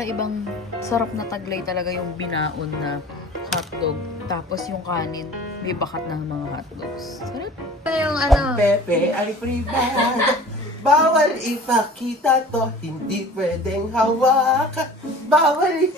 kakaibang sarap na taglay talaga yung binaon na hotdog. Tapos yung kanin, may bakat na mga hotdogs. Sarap pa yung ano. Pepe ay privado. Bawal ipakita to, hindi pwedeng hawakan. Bawal.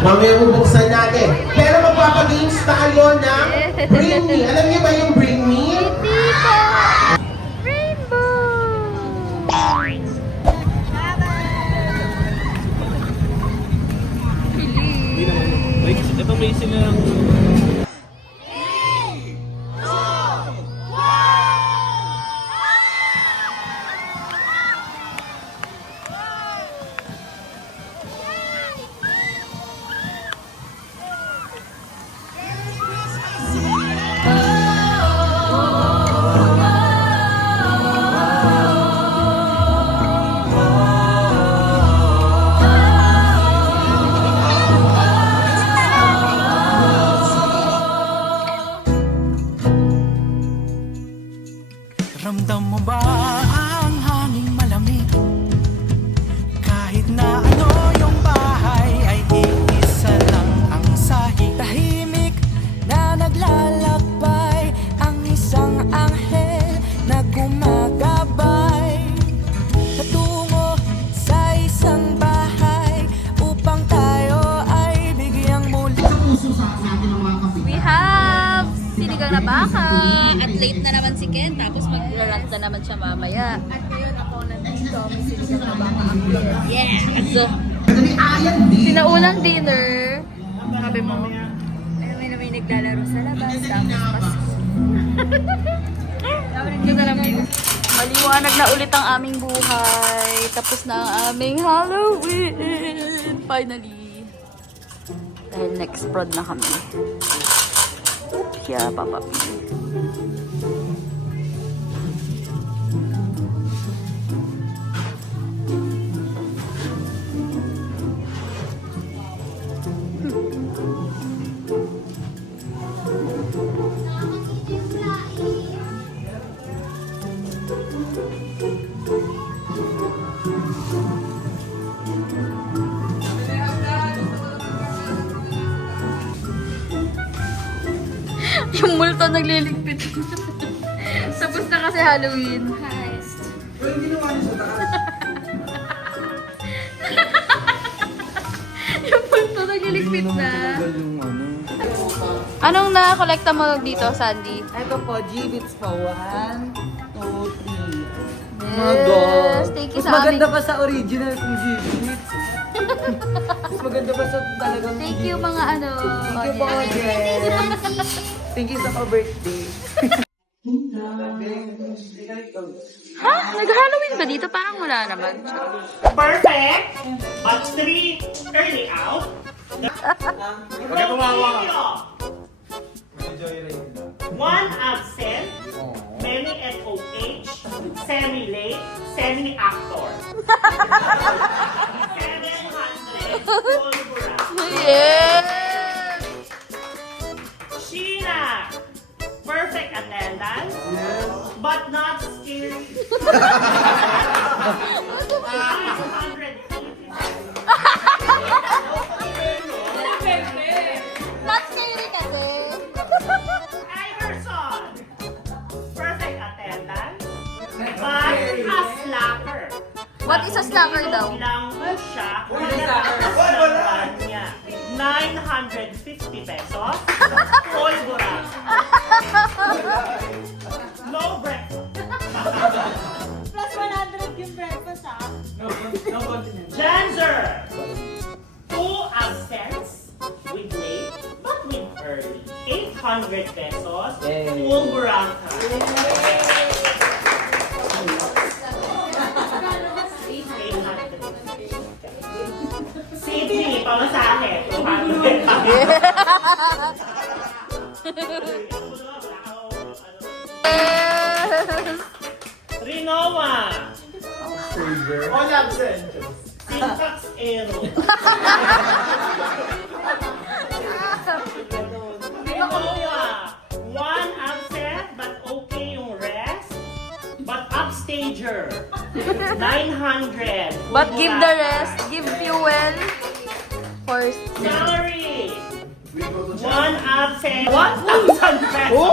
Mamaya bubuksan natin. Pero magpapagames tayo ng Bring Me. Alam niyo ba yung Bring Me? Hindi po! Rainbow! Ito may silang... Ramdam mo ba ang hanging malamig? Kahit na ano yung bahay ay iisa lang ang sahig. Tahimik na naglalakbay ang isang anghel na gumagabay patungo sa isang bahay upang tayo ay bigyang muli. We have sinigang na baka. At late na naman si Ken. Tapos mag-lunch na naman siya mamaya. At ngayon ako nandito, may sinigang na baka ako. Yeah! So, sinaunang dinner. Sabi mo? May naglalaro sa labas, tapos Maliwanag na ulit ang aming buhay. Tapos na ang aming Halloween. Finally. Dahil next prod na kami. Yeah, Papa P. Yung multo nagliligpit. Tapos na kasi Halloween. Heist. Yung multo nagliligpit na. Anong na-collecta mo dito, Sandy? Ito po, G-Bits po. 1, 2, 3. Yes, thank you Mas sa aming... maganda pa sa original kong G-Bits. Mas maganda pa sa talagang Thank you mga ano. Thank you po, Jess. Thank you sa ka-birthday. Ha? Nag-Halloween ba dito? Parang wala naman. Perfect! But 3 early out. Huwag ka tumawa. One absent. Many FOH. Semi-late. Semi-actor. 700. Fulgura. Yes! Sheena. Perfect attendance. But not scary. 550. Not scary kasi. Iverson. Perfect attendance. But a slacker. What is a slacker daw? Lang po siya. Wala niya. 950 pesos. Fulgura. No breakfast. plus 100 yung breakfast ah. Janzer. 2 absents with late but with early. 800 pesos. Fulgura. Sydney, pamasahe. 200. Rinoa. All absent. Syntax Aero. Rinoa. One absent but okay yung rest. But upstager. 900. But give the rest. Give fuel. For... Salary. 1 absent. 1,000 pesos.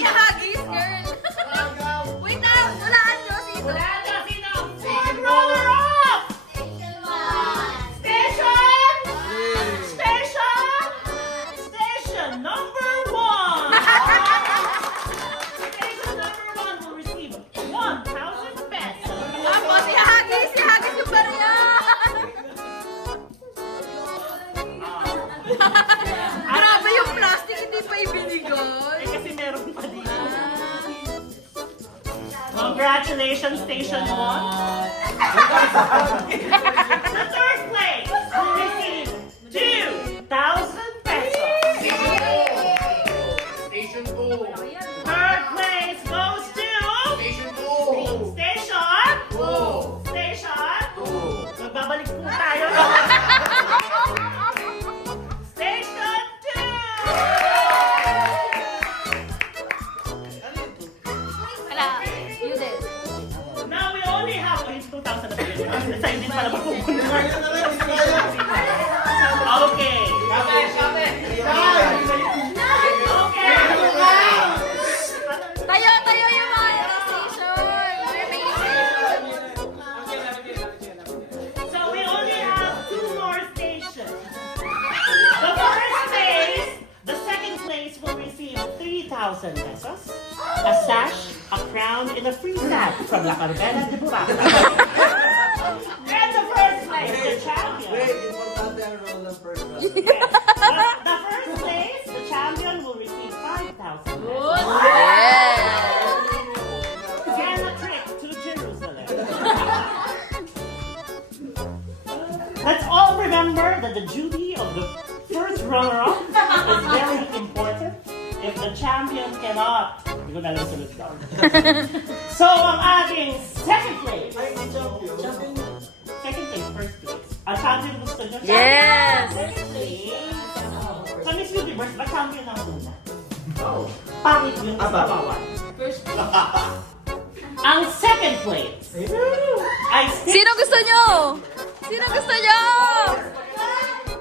Ihagis, girl. Wait na, walaan nyo. Sino? Wala na, sino? Fourth runner-up. Station. Station number 1. Station number 1 will receive 1,000 pesos. Tapos, ihagis yung barya. Grabe yung plastic, hindi pa ibinigay. Kasi meron pa dito. Congratulations, Station 1. The third place will receive 2,000 pesos. Station 2. Third place goes to Station 2. Station. 2. Station. Magbabalik po tayo. Station 2. Wala, you did. Now we only have 2,000 na pinili. Sa'yo din pala mapupunta. Okay. Okay. Tayo yung mga station. Remaining station. So we only have 2 more stations. The first place, the second place will receive 3,000 pesos, a sash, a crown, and a free snack from La Carmela de Buraca. And the first place, the champion. The first place, the champion will receive 5,000 pesos. And a trip to Jerusalem. Let's all remember that the duty of the first runner-up is very important. If the champion cannot, hindi ko na lang sunod daw. So, ang ating second place. Second place, first place. Ang champion gusto nyo? Yes! Second place. Sa Miss Universe, ba champion ang una? Pangit yun sa bawat. Ang second place ay Sino gusto nyo? Sino gusto nyo?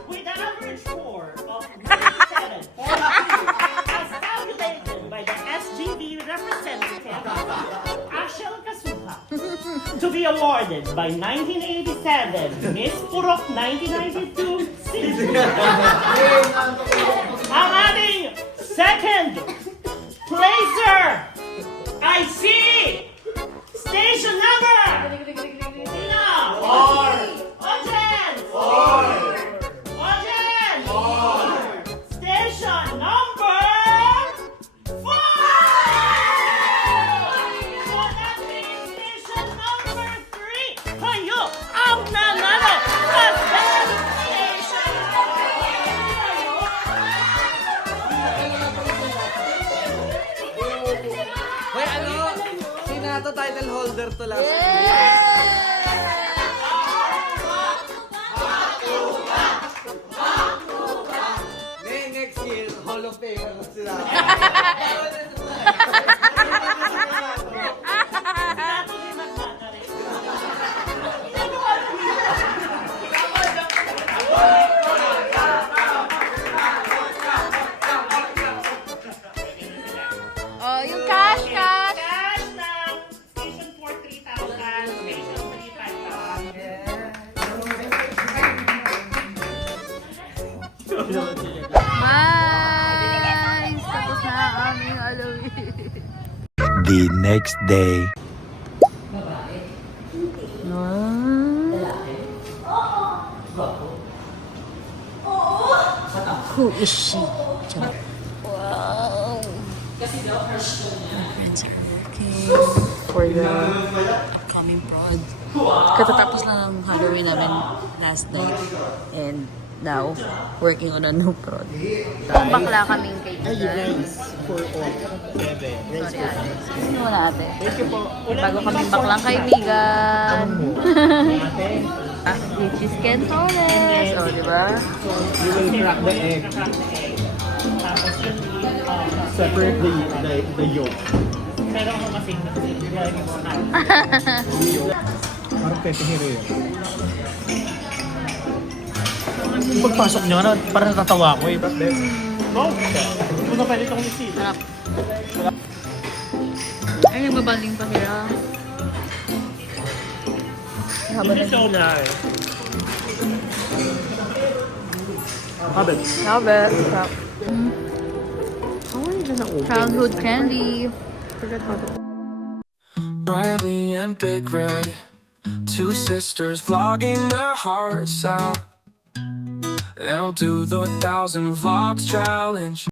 with an average score of 97, as calculated by the SGB representative, Ashel Kasuha, to be awarded by 1987 Miss Purok 1992 season. Ang ating second placer, I see station number. Sino? 4. Audience. 4. Audience. 4. Station number 5. So that means station number 3. Kayo ang nanalo sa best station. Hoy, ano? Sino na to title holder to last? Next year, Hall of Famer na sila. Sinato din magkakarin. Oh, yung cash. Cash ng Station 4, 3,000. Station 3, 5,000. Guys! Tapos na ang aming Halloween. The next day. Who is she? Wow. Friends are working for the upcoming prod. Katatapos lang ng Halloween namin last night. And now, working on a new prod. Kung bakla kaming kaibigan. Sorry ate. Sino wala ate? Bago kaming baklang kaibigan. Which is Ken Torres. O, di ba? You will crack the egg. Separate the yolk. Pero ako kasi yan yung mga Parang Tete Hero yun. Pagpasok nyo, ano, parang natatawa ko eh. Oh, hindi mo na pwede itong isip. Sarap. Ay, nagbabanding pa sila. Hindi siya una eh. Habit. Love it. Sarap. Childhood candy. Forget how to. Riley and Big Red, two sisters vlogging their hearts out. They'll do the 1,000 vlogs challenge.